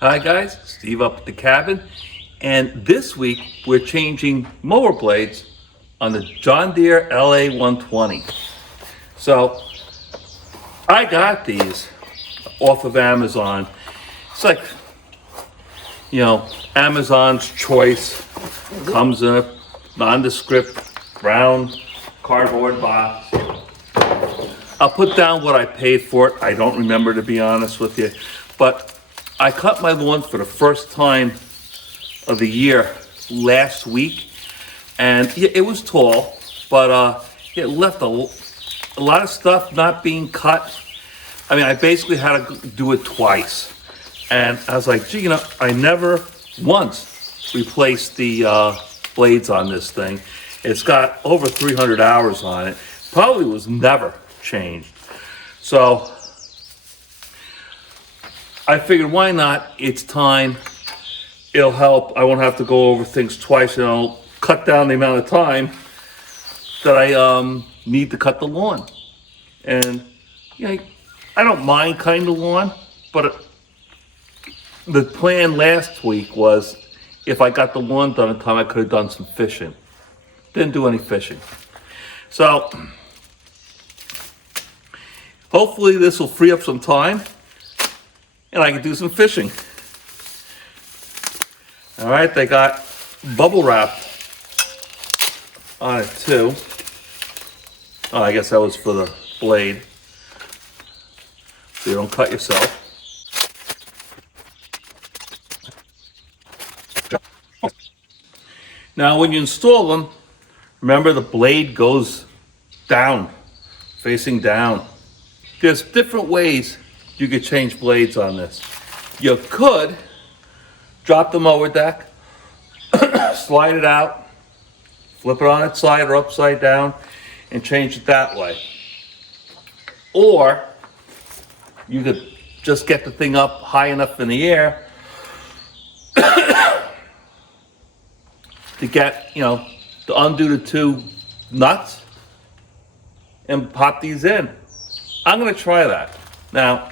Hi guys, Steve up at the cabin, and this week we're changing mower blades on the John Deere LA 120. So I got these off of Amazon. It's like, Amazon's choice. Comes in a nondescript brown cardboard box. I'll put down what I paid for it. I don't remember, to be honest with you, but I cut my lawn for the first time of the year last week, and it was tall, but it left a lot of stuff not being cut. I mean, I basically had to do it twice, and I was like, gee, I never once replaced the blades on this thing. It's got over 300 hours on it. Probably was never changed. So I figured, why not? It's time. It'll help. I won't have to go over things twice, and I'll cut down the amount of time that I need to cut the lawn. And I don't mind cutting the lawn, but the plan last week was if I got the lawn done in time, I could have done some fishing. Didn't do any fishing. So hopefully this will free up some time and I can do some fishing. All right, they got bubble wrap on it too. Oh, I guess that was for the blade, so you don't cut yourself. Now, when you install them, remember the blade goes down, facing down. There's different ways you could change blades on this. You could drop the mower deck, slide it out, flip it on its side or upside down, and change it that way. Or you could just get the thing up high enough in the air to get, to undo the two nuts and pop these in. I'm gonna try that. Now,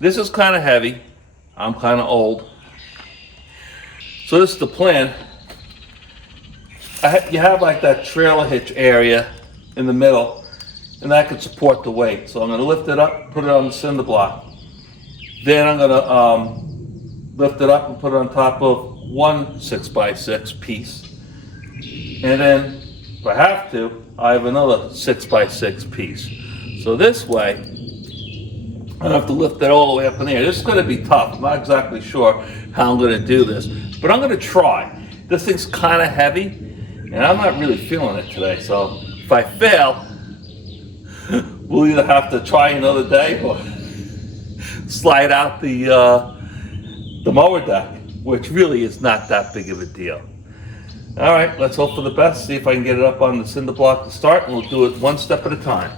this is kind of heavy. I'm kind of old. So this is the plan. You have like that trailer hitch area in the middle, and that could support the weight. So I'm gonna lift it up, put it on the cinder block. Then I'm gonna lift it up and put it on top of one 6x6 piece. And then, if I have to, I have another 6x6 piece. So this way, I don't have to lift it all the way up in the air. This is going to be tough. I'm not exactly sure how I'm going to do this, but I'm going to try. This thing's kind of heavy, and I'm not really feeling it today. So if I fail, we'll either have to try another day or slide out the mower deck, which really is not that big of a deal. All right, let's hope for the best. See if I can get it up on the cinder block to start, and we'll do it one step at a time.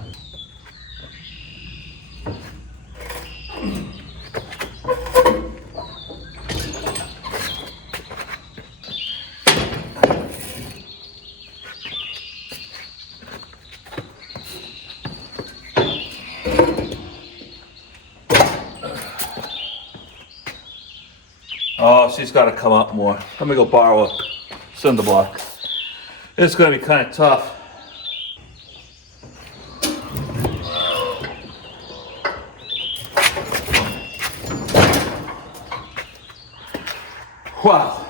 Oh, she's got to come up more. Let me go borrow a cinder block. It's going to be kind of tough. Wow.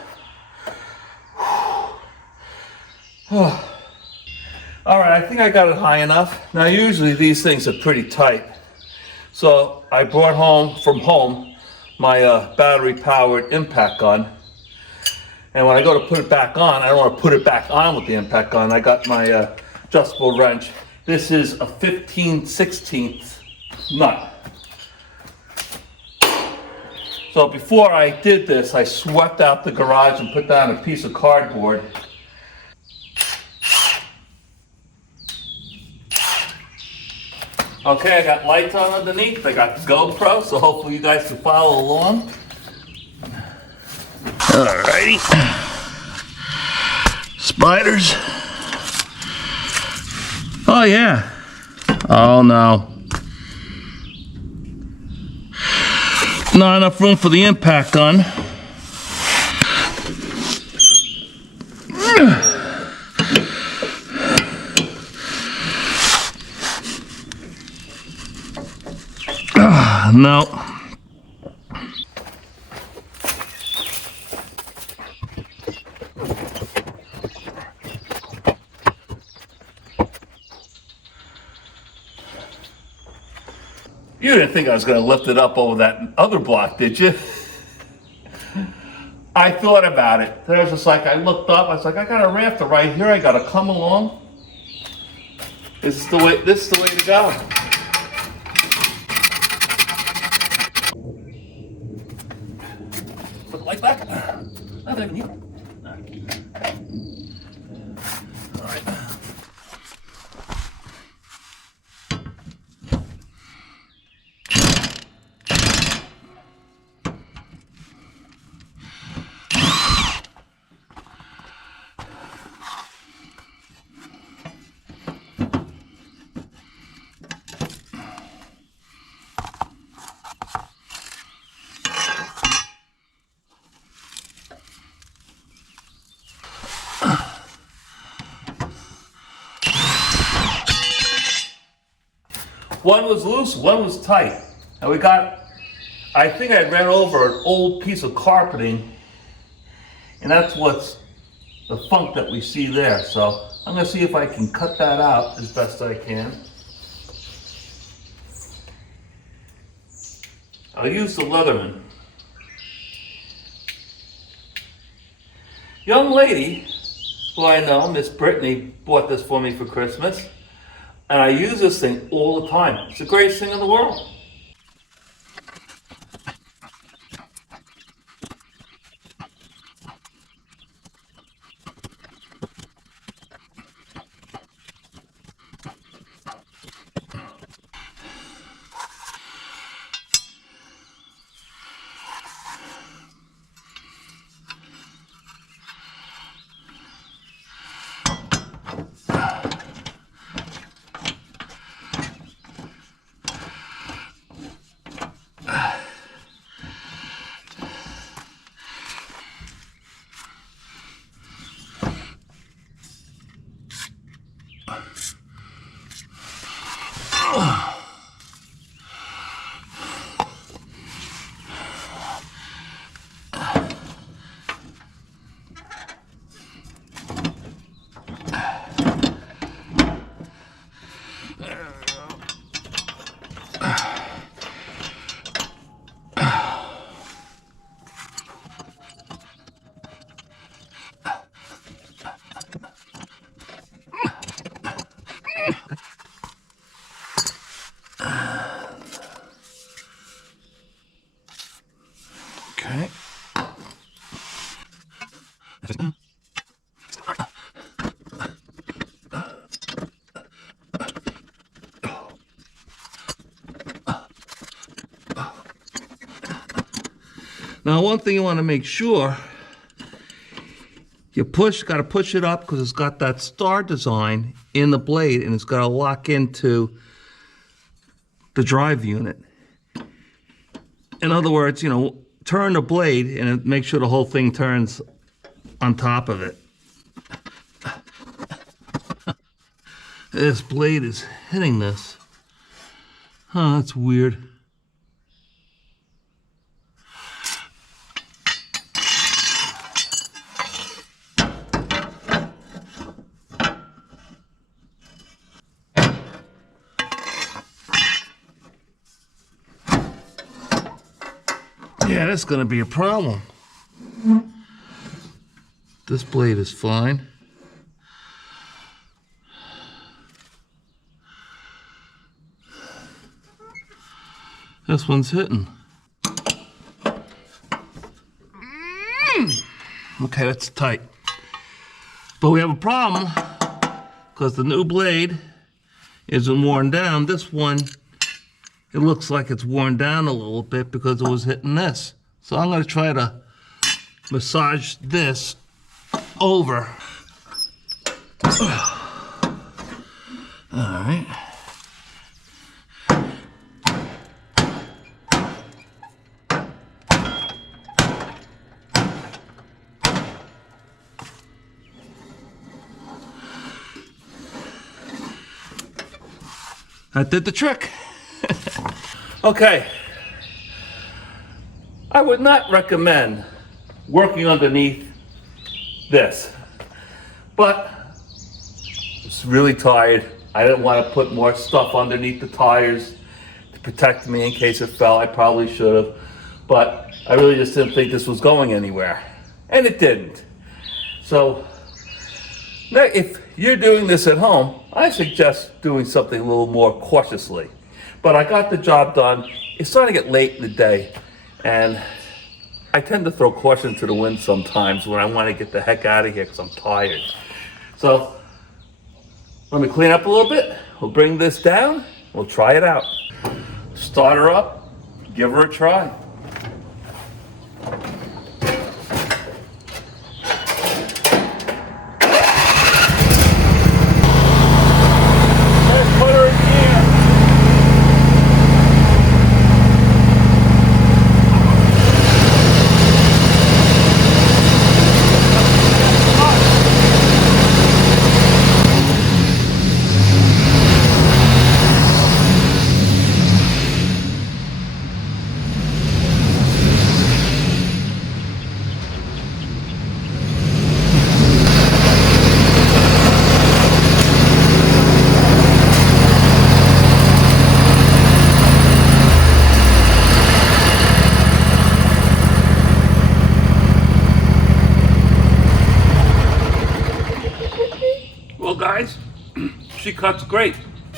All right, I think I got it high enough. Now, usually these things are pretty tight. So I brought home from home my battery-powered impact gun. And when I go to put it back on, I don't want to put it back on with the impact gun. I got my adjustable wrench. This is a 15/16 nut. So before I did this, I swept out the garage and put down a piece of cardboard. Okay, I got lights on underneath. I got the GoPro, so hopefully you guys can follow along. Alrighty. Spiders. Oh yeah. Oh no. Not enough room for the impact gun. No. You didn't think I was going to lift it up over that other block, did you? I thought about it. There was just like, I looked up, I was like, I got a rafter right here, I got to come along. This is the way to go. Look like that. Not even you. All right. One was loose, one was tight. And we got, I think I ran over an old piece of carpeting, and that's what's the funk that we see there. So I'm gonna see if I can cut that out as best I can. I'll use the Leatherman. Young lady who I know, Miss Brittany, bought this for me for Christmas. And I use this thing all the time. It's the greatest thing in the world. Okay. Now, one thing you want to make sure, you got to push it up because it's got that star design in the blade and it's got to lock into the drive unit. In other words, turn the blade and make sure the whole thing turns on top of it. This blade is hitting this. Huh, that's weird. Yeah, that's gonna be a problem. This blade is fine. This one's hitting. Okay, that's tight. But we have a problem because the new blade isn't worn down. This one, it looks like it's worn down a little bit because it was hitting this. So I'm going to try to massage this over. All right. That did the trick. Okay. I would not recommend working underneath this, but I was really tired. I didn't want to put more stuff underneath the tires to protect me in case it fell. I probably should have, but I really just didn't think this was going anywhere, and it didn't. So now, if you're doing this at home, I suggest doing something a little more cautiously. But I got the job done. It's starting to get late in the day, and I tend to throw caution to the wind sometimes when I want to get the heck out of here because I'm tired. So let me clean up a little bit. We'll bring this down. We'll try it out. Start her up. Give her a try. Let's put her in gear. Well, guys, she cuts great.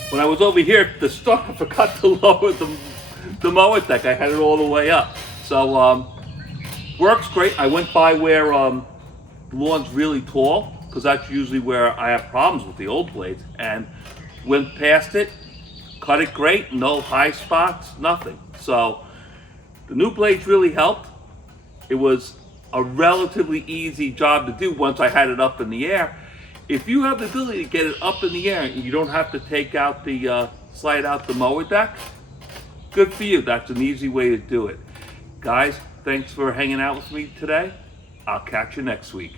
When I was over here, the start, I forgot to lower the mower deck. I had it all the way up. So, works great. I went by where the lawn's really tall, because that's usually where I have problems with the old blades, and went past it, cut it great, no high spots, nothing. So, the new blades really helped. It was a relatively easy job to do once I had it up in the air. If you have the ability to get it up in the air and you don't have to take out the, slide out the mower deck, good for you. That's an easy way to do it. Guys, thanks for hanging out with me today. I'll catch you next week.